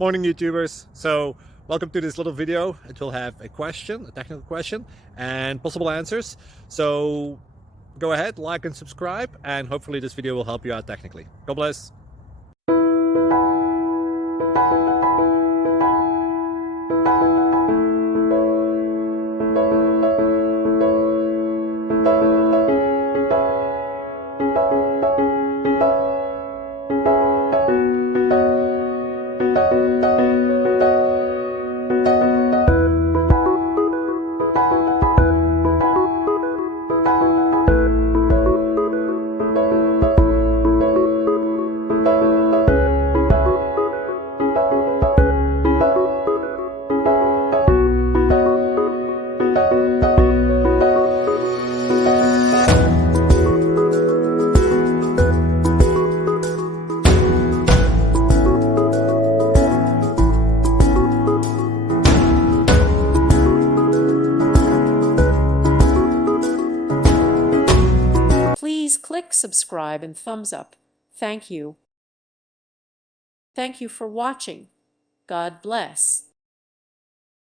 Morning YouTubers. So welcome to this little video. It will have a question, a technical question, and possible answers. So go ahead, like and subscribe, and hopefully this video will help you out technically. God bless. Please click subscribe and thumbs up. Thank you. Thank you for watching. God bless.